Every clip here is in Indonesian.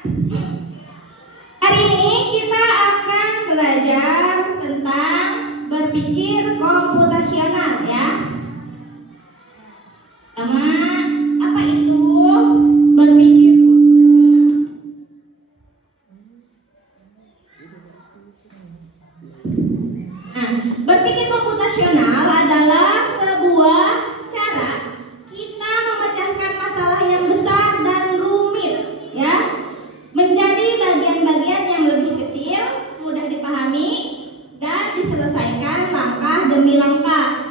Hari ini kita akan belajar tentang berpikir komputasional ya. Sama apa itu berpikir komputasional? Nah, berpikir komputasional adalah sebuah cara kita memecahkan masalah yang besar dan rumit ya, menjadi bagian-bagian yang lebih kecil, mudah dipahami, dan diselesaikan langkah demi langkah.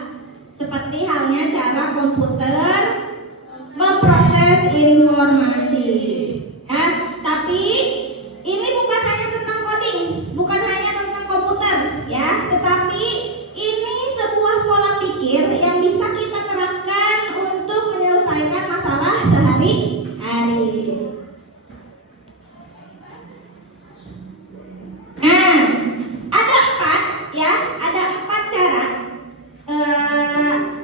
Seperti halnya cara komputer memproses informasi. Ya, tapi ini bukan hanya tentang coding, bukan hanya tentang komputer, ya, tetapi ini sebuah pola pikir yang bisa kita terapkan untuk menyelesaikan masalah sehari-hari. Nah, ada empat cara.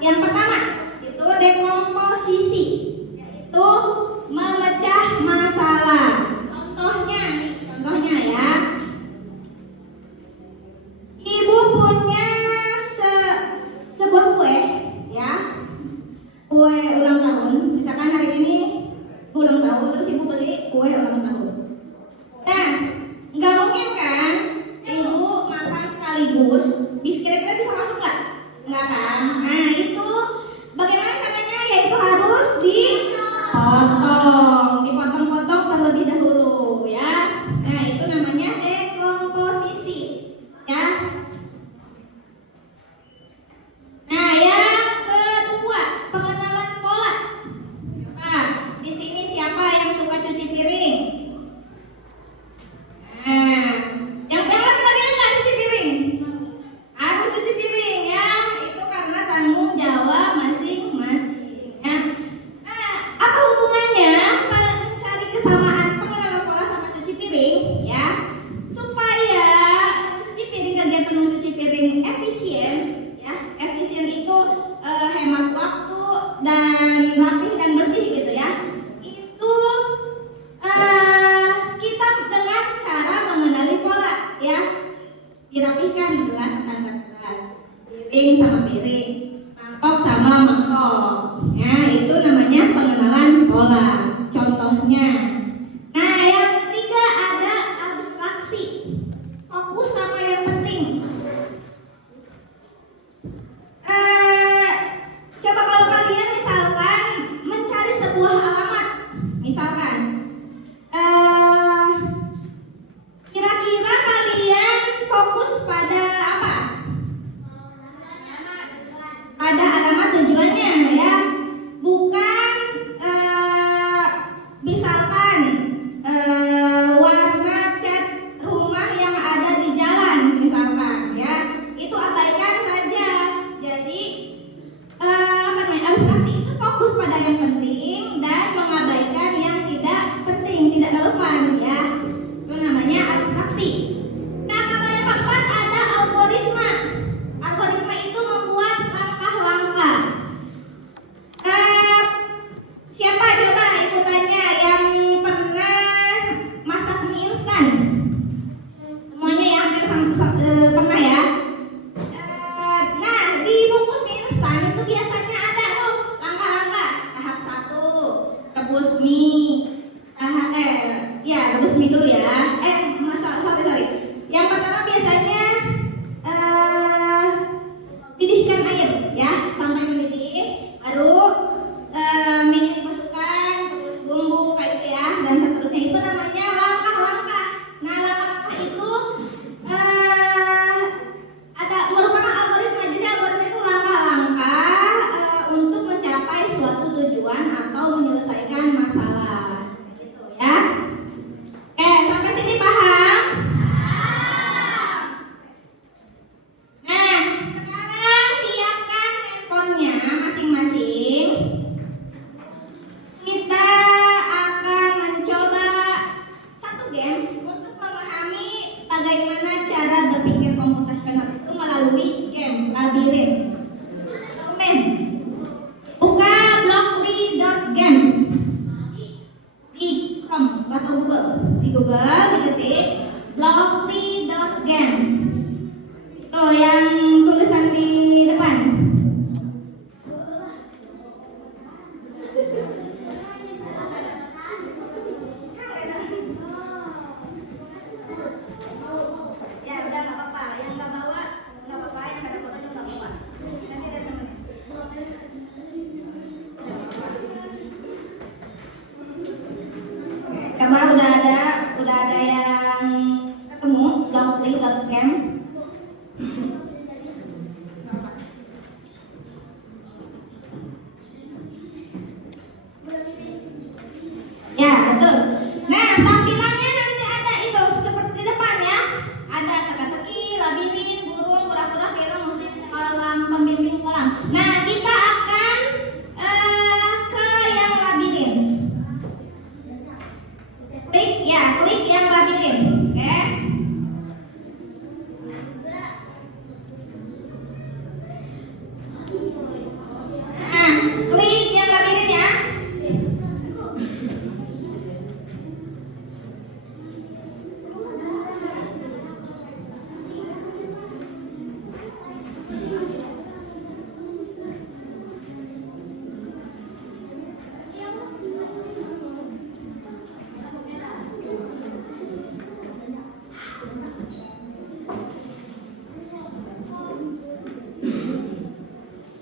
Yang pertama itu dekomposisi, yaitu memecah masalah. Contohnya ya, ibu punya sebuah kue, ya, kue ulang tahun. Misalkan hari ini ulang tahun, terus ibu beli kue ulang tahun. Nah, nggak mungkin kan ibu makan sekaligus. Kira-kira bisa masuk nggak? Nggak kan? Nah, itu bagaimana caranya? Yaitu harus dipotong terlebih dahulu ya. Nah, itu namanya dekomposisi ya. Nah, yang kedua, pengenalan pola. Nah, di sini siapa yang suka cuci piring? Nah, yang laki-laki nggak cuci piring? Harus cuci piring ya. Itu karena tanggung jawab masing-masing ya. Nah, apa hubungannya mencari kesamaan pengenalan pola sama cuci piring ya? Supaya kegiatan mencuci piring efisien ya. Efisien itu hemat waktu dan rapih dan bersih gitu ya. Itu kita dengan cara mengenali pola ya. Dirapihkan gelas antar gelas, piring sama piring, mangkok sama mangkok ya. Itu namanya pengenalan pola. Contohnya. Nah, yang ketiga ada abstraksi, fokus sama yang penting. Coba kalau kalian misalkan mencari sebuah alamat, misalkan kira-kira kalian fokus pada apa? atau Google. Di Google diketik blockly.games. Tuh yang tulisan di depan. Ya udah nggak apa-apa, yang nggak bawa nggak apa-apa, yang ada fotonya nggak apa-apa. Nanti ada temennya. Coba udah ada yang ketemu blockly.games. Ya betul. Nah tampilannya nanti ada itu seperti di depan ya. Ada teka-teki, labirin, burung, kura-kura, film, musik, kolam, pembimbing kolam. Nah kita akan ke yang labirin. Klik yang labirin. Oke. Nah, klik yang labirin ya.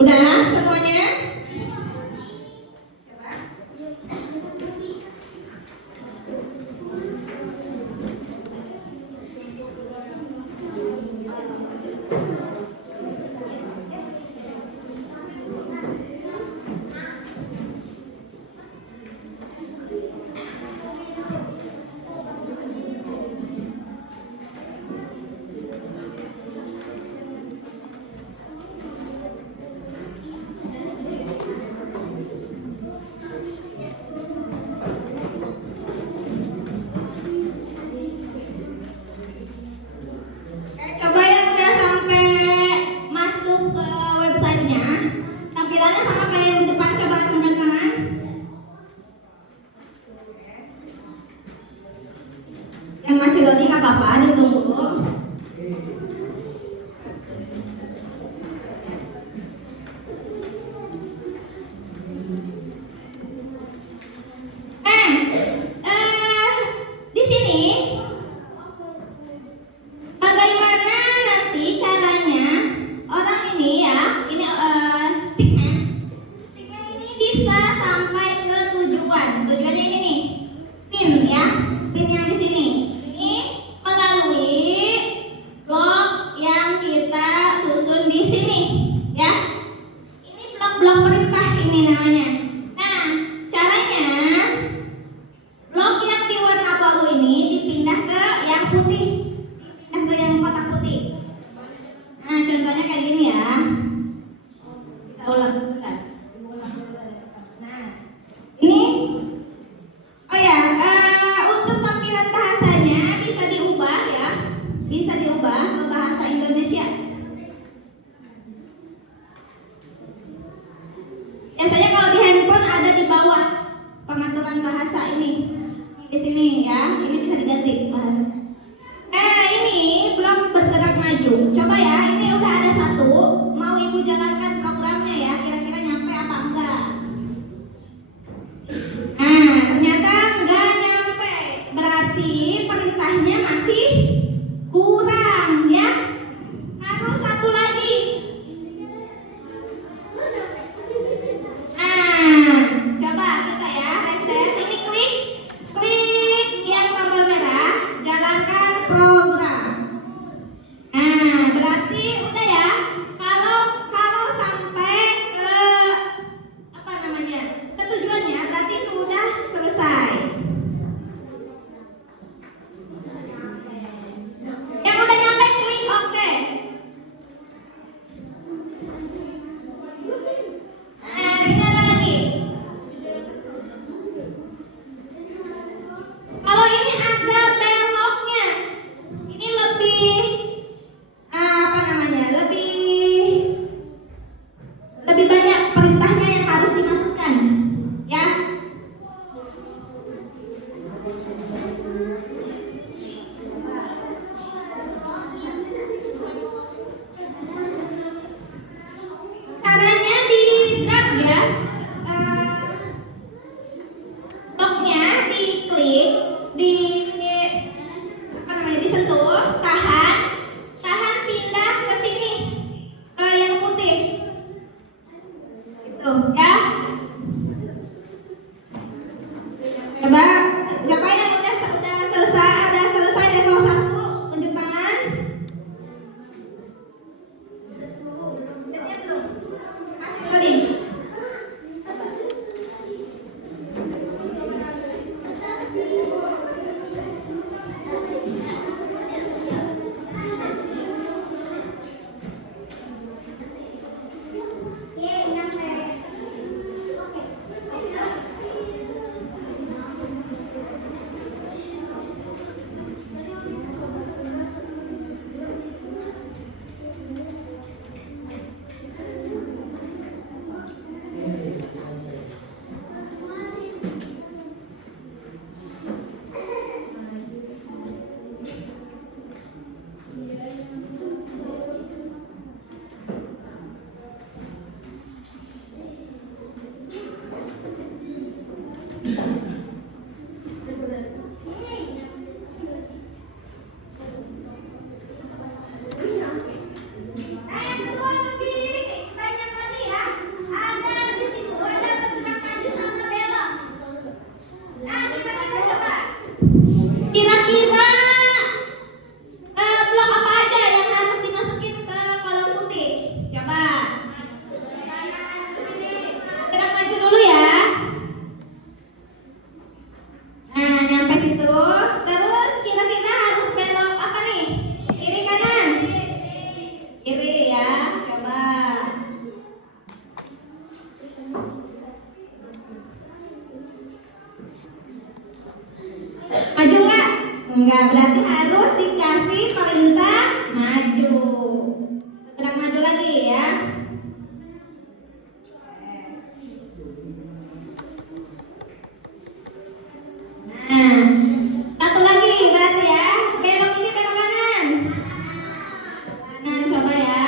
Udah semuanya? Coba. Coba yang udah sampai masuk ke websitenya, tampilannya sama kayak yang di depan. Coba angkat tangan. Yang masih loading nggak apa-apa, ditunggu. Di sini bagaimana nanti caranya orang ini ya, ini stickman ini bisa sampai ke tujuan. Tujuannya ini nih, pin ya, pin yang di sini. Ini melalui blok yang kita susun di sini ya. Ini blok-blok perintah ini namanya. Nah, caranya blok yang di warna abu ini dipindah ke yang putih. Ke yang kotak putih. Nah, contohnya kayak gini ya. Kita ulang sebentar. Nah, ini oh ya, untuk tampilan bahasanya bisa diubah ya. Bisa diubah ke bahasa Indonesia. Biasanya kalau di handphone ada di bawah pengaturan bahasa ini. Di sini ya, ini bisa diganti bahasanya. Ini blok bergerak maju. Coba ya, ini udah ada satu. Mau ibu jalankan programnya ya, kira-kira nyampe apa enggak? Nah, ternyata enggak nyampe. Berarti perintahnya masih kurang ya. Harus satu lagi. Nah, coba kita ya reset. Ini klik yang tombol merah, jalankan program. Nah, berarti udah ya. Kalau sampai ke apa namanya, ke tujuannya, berarti itu udah selesai. Yang udah nyampe klik oke. Nah, ini ada lagi. Kalau ini ada beloknya. Maju nggak? Enggak, berarti harus dikasih perintah maju. Bergerak maju lagi ya. Nah, satu lagi berarti ya. Belok ini belok kanan. Kanan coba ya.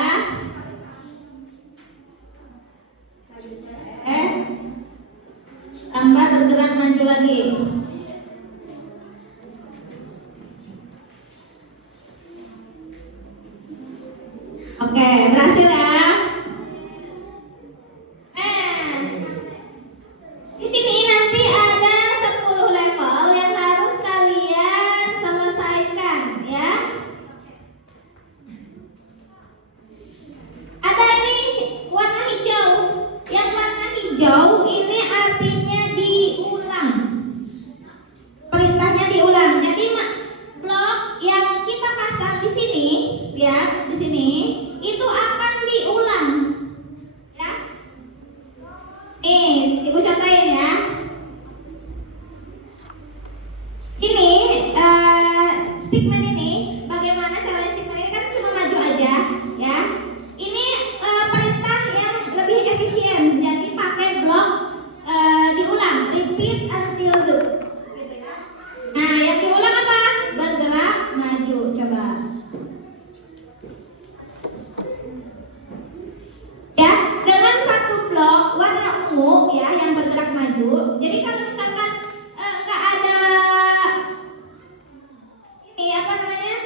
Tambah bergerak maju lagi. Oke, berhasil ya. Di sini nanti ada 10 level yang harus kalian selesaikan ya. Ada ini warna hijau. Yang warna hijau ini artinya diulang. Perintahnya diulang. Jadi blok yang kita pasang di sini, lihat di sini, itu akan diulang. Ya. Nih, Ibu contohin ya. Ini stickman ini, bagaimana caranya stickman ini kan cuma maju aja, ya. Ini perintah yang lebih efisien. Jadi pakai blok diulang, repeat until do. Gitu ya. Nah, yang diulang apa? Bergerak maju. Coba. Ya, dengan satu blok warna ungu ya yang bergerak maju. Jadi kalau misalkan nggak ada ini apa namanya?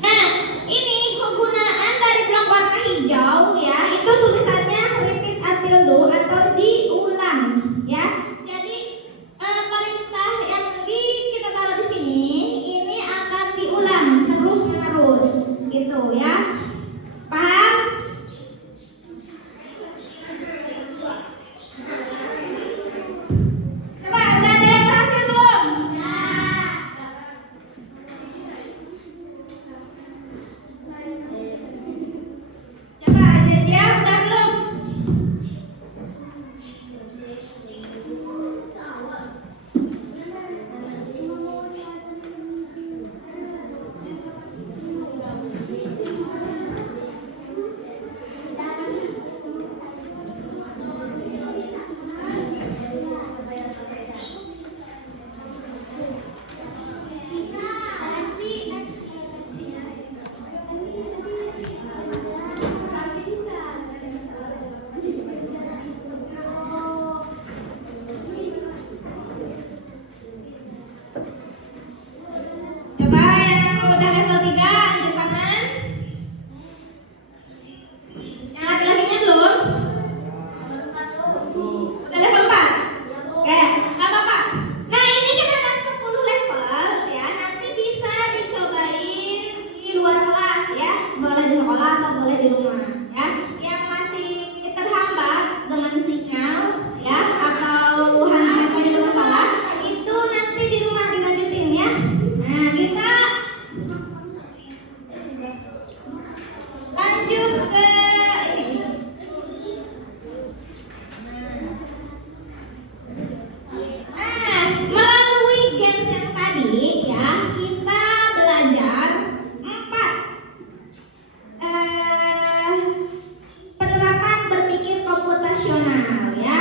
Nah, ini kegunaan dari blok warna hijau ya, itu tulisannya repeat until do atau diulang ya. Jadi perintah yang kita taruh di sini ini akan diulang terus menerus gitu ya. Paham? Coba udah ada yang berhasil belum? Coba aja udah belum? Coba yang udah level 3 angkat tangan. Yang laki-lakinya belum? Udah level 4? Oke, nggak apa-apa. Nah, ini kan ada 10 level ya. Nanti bisa dicobain di luar kelas ya. Boleh di sekolah atau boleh di rumah ya. Yang masih terhambat dengan sinyal ya atau handphone bermasalah, itu nanti di rumah dilanjutin ya. Nah, kita lanjut ke ini. Nah, melalui games yang tadi ya, kita belajar 4 penerapan berpikir komputasional ya.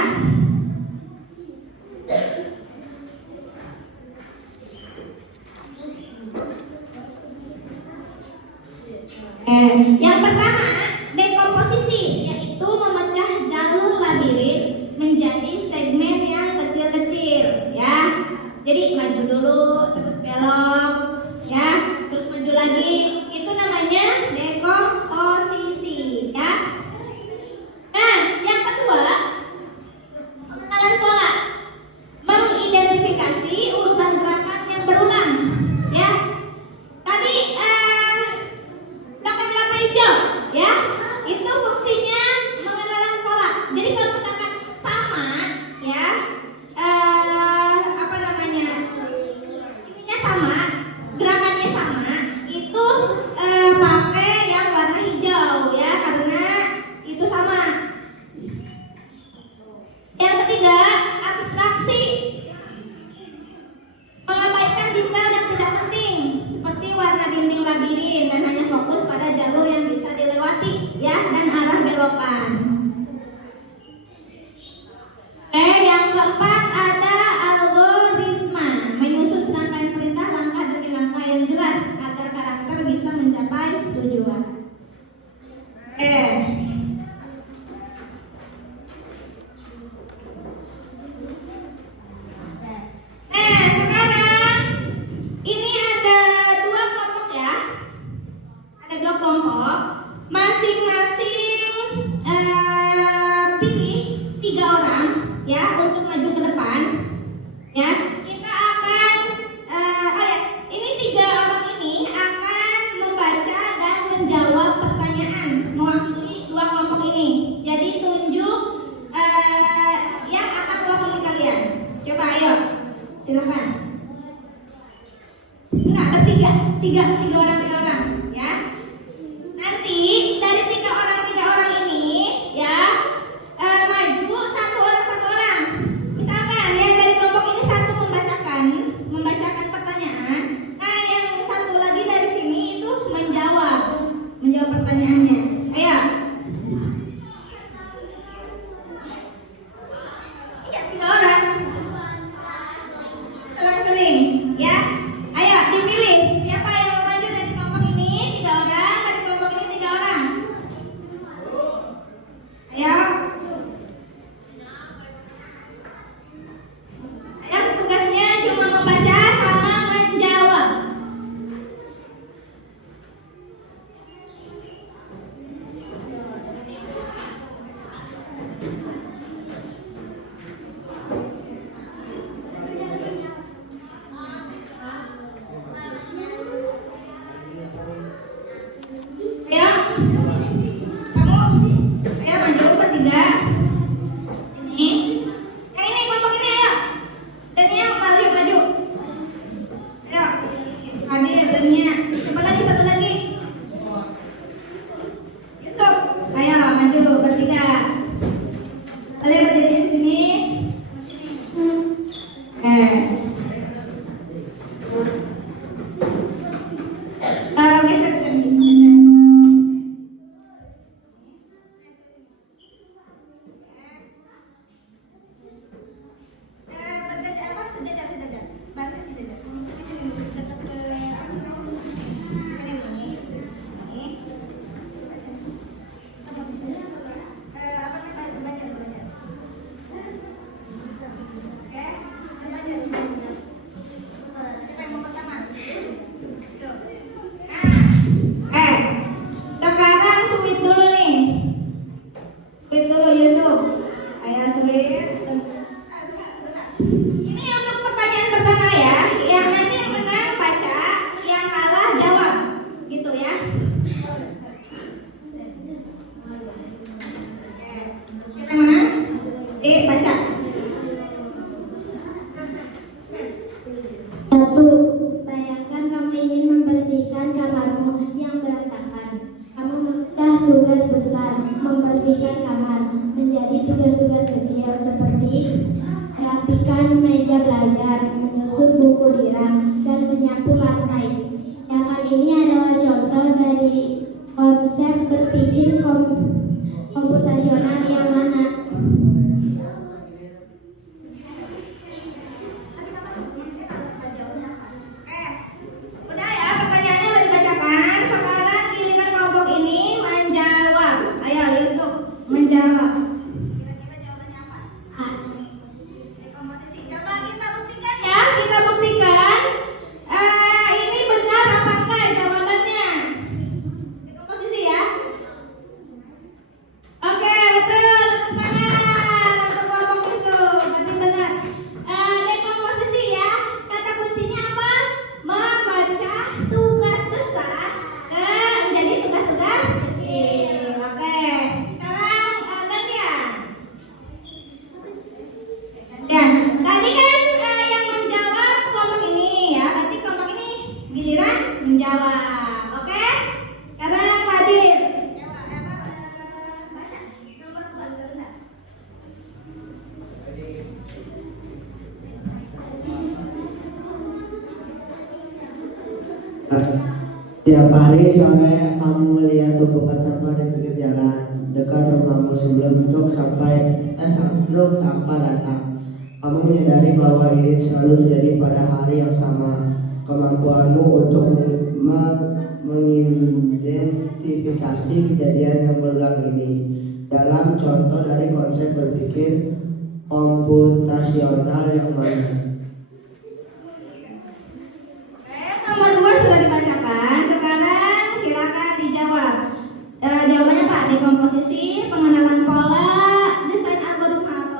Yang pertama, dekomposisi, yaitu memecah jalur labirin menjadi segmen yang kecil-kecil ya. Jadi maju dulu, terus belok ya, terus maju lagi. Itu namanya dekomposisi ya. Nah, yang kedua, pengenalan pola, mengidentifikasi urutan gerakan yang berulang ya. Tadi blok yang warna hijau ya, tiga orang ya untuk maju ke depan ya. Kita akan ini tiga orang ini akan membaca dan menjawab pertanyaan mewakili dua kelompok ini. Jadi tunjuk yang akan mewakili kalian. Coba ayo, silakan. Enggak, tiga orang ya. Nanti dari tiga orang ini ya maju satu orang. Misalkan yang dari kelompok ini satu membacakan pertanyaan. Nah yang satu lagi dari sini itu menjawab pertanyaannya. Ayo. Iya, tiga orang. Selang-seling ya. Ayo dipilih siapa yang mau maju dari kelompok ini tiga orang, dari kelompok ini tiga orang. Ayo. Ayo, tugasnya cuma membaca sama menjawab. Ayo, ayo maju bertiga. Ini, yang ini kelompok ini ayo. Dan yang paling maju. Ayo, Adil dan Nia. Siapa lagi satu lagi? Yusuf. Ayo maju bertiga. Kalian berdiri di sini. Geser ke sini. Sejajar. Baris sejajar. Di sini dekat ke sini nih. Ini. Apa namanya? Baca. Oke. Baca. Siapa yang mau pertama? Sekarang sweet dulu nih. Sweet dulu Yusuf. Ayo sweet. Ini untuk pertanyaan pertama ya. Yang nanti yang menang baca, yang kalah jawab. Gitu ya. Siapa yang menang? Baca. 1. Bayangkan kamu ingin membersihkan kamarmu yang berantakan. Kamu memecah tugas besar, membersihkan kamar, menjadi tugas-tugas kecil seperti merapikan meja belajar, menyusun buku di rak, dan menyapu lantai. Yang kali ini adalah contoh dari konsep berpikir komputasional yang mana? Udah ya, pertanyaannya udah dibacakan. Sekarang giliran kelompok ini menjawab. Ayo Yusuf menjawab. Kira-kira jawabannya apa? Komposisi. Coba kita buktikan ya. Kita buktikan. Ini benar apakah jawabannya? Komposisi ya. Oke, betul. Tepuk tangan untuk kelompok itu. Berarti benar. Dekomposisi ya. Kata kuncinya apa? Membaca tugas besar menjadi tugas-tugas kecil. Oke. Sekarang gantian. Tadi kan yang menjawab kelompok ini ya. Berarti kelompok ini giliran menjawab. Oke? Sekarang Fadil. Jawab baca. Nomor 2 sebentar. Tiap hari sore kamu melihat tumpukan sampah di pinggir jalan dekat rumahmu sebelum truk sampah datang. Kamu menyadari bahwa ini selalu terjadi pada hari yang sama. Kemampuanmu untuk mengidentifikasi kejadian yang berulang ini dalam contoh dari konsep berpikir komputasional yang mana? Nomor 2 sudah dibacakan. Sekarang silakan dijawab. Jawabannya Pak, dekomposisi, pengenalan pola, desain algoritma atau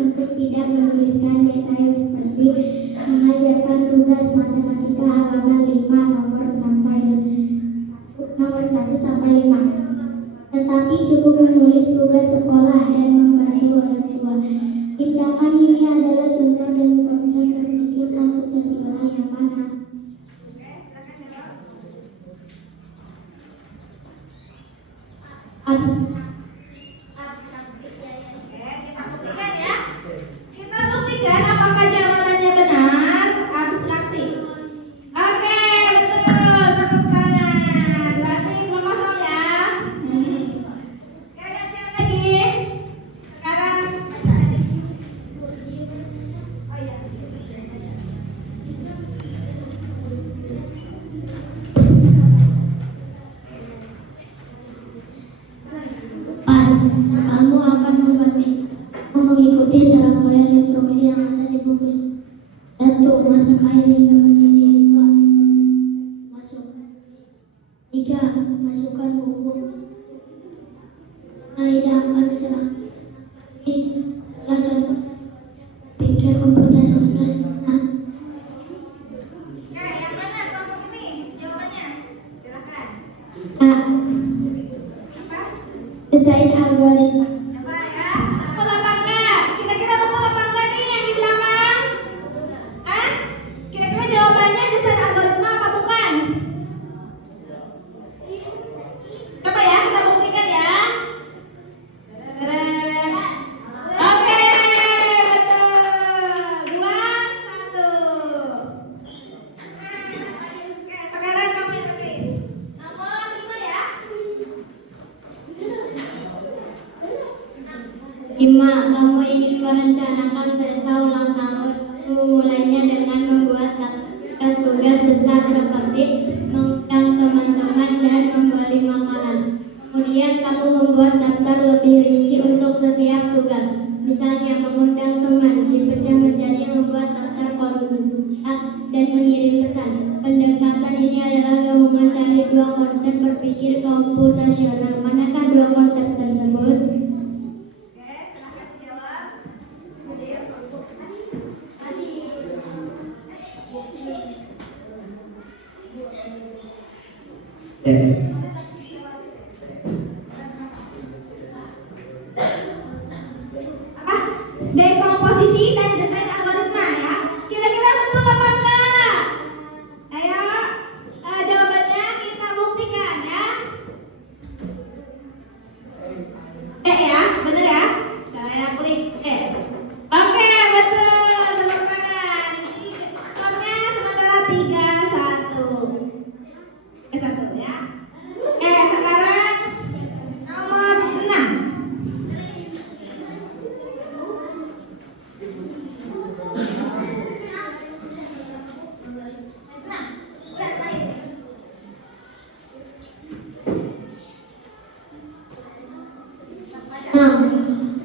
untuk tidak menuliskan detail seperti mengajarkan tugas matematika halaman 5 nomor 1 sampai 5. Tetapi cukup menulis tugas sekolah dan membantu orang tua. Tindakan ini adalah contoh dari konsep berpikir komputasional yang mana? Kita buktikan apakah jawabannya benar. Abstraksi. Oke, betul. Tepuk tangan. Berarti kosong ya. Gantian lagi. Sekarang. Oh iya. Kamu akan mengikuti serangkaian instruksi yang ada di buku 1. Masak air hingga mendidih. 2. Masukkan 3. Masukkan bubuk. Hidangkan serang. Ini adalah contoh pikir komputasional. Yang mana kelompok ini? Jawabannya. Silakan. Apa? Desain algoritma. Coba ya. Betul apa enggak? Kira-kira betul apa enggak nih yang di belakang? Hah? Kira-kira jawabannya desain algoritma apa bukan? Coba ya kita buktikan ya. Oke, betul. 2, 1. Oke, sekarang kamu yang lagi. Nomor 5 ya. 5. Kamu ingin merencanakan pesta ulang tahun. Memulainya dengan membuat tugas besar seperti mengundang teman-teman dan membeli makanan. Kemudian kamu membuat daftar lebih rinci untuk setiap tugas. Misalnya mengundang teman dipecah menjadi membuat daftar kontak dan mengirim pesan. Pendekatan ini adalah gabungan dari dua konsep berpikir komputasional. Manakah dua konsep tersebut? Oke, silahkan dijawab. Apa? Dekomposisi dan desain algoritma ya. Kira-kira betul apa enggak? Ayo, jawabannya kita buktikan ya. Ya, bener ya? Saya klik. Oke, betul. Tepuk tangan. Skornya sementara 3-1. 1 ya. Sekarang nomor 6.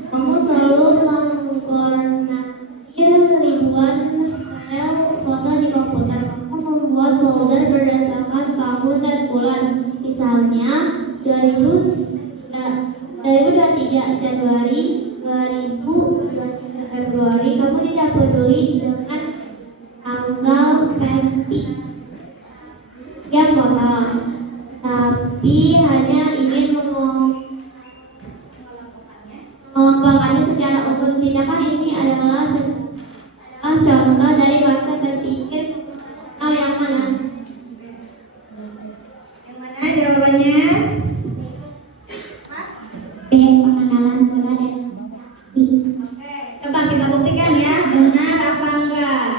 Kamu selalu mengkoordinir ribuan file foto di komputer. Kamu membuat folder berdasarkan tahun dan bulan. Misalnya 2023 Januari, 2023 Februari. Kamu tidak peduli dengan tanggal pasti yang foto, tapi hanya ingin mengelompokkannya secara umum. Tindakan ini adalah contoh dari konsep berpikir yang mana? Yang mana jawabannya? Pengenalan pola dan Coba kita buktikan ya, benar apa enggak?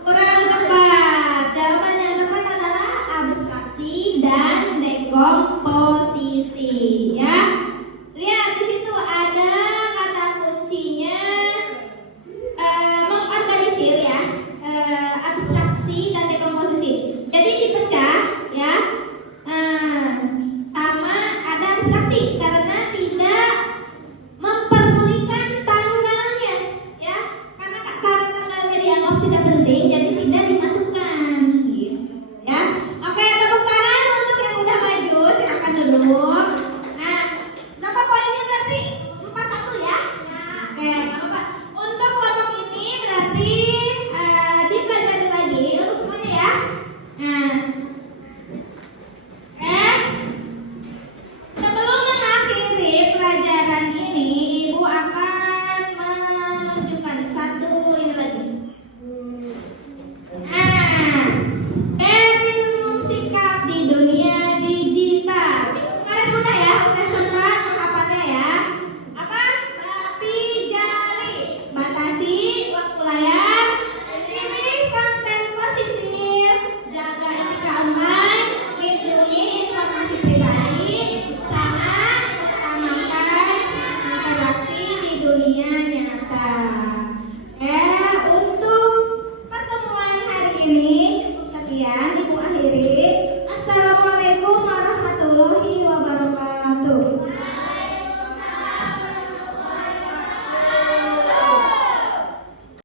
Kurang tepat. Jawaban yang tepat adalah abstraksi dan dekomposisi ya. Lihat di dunia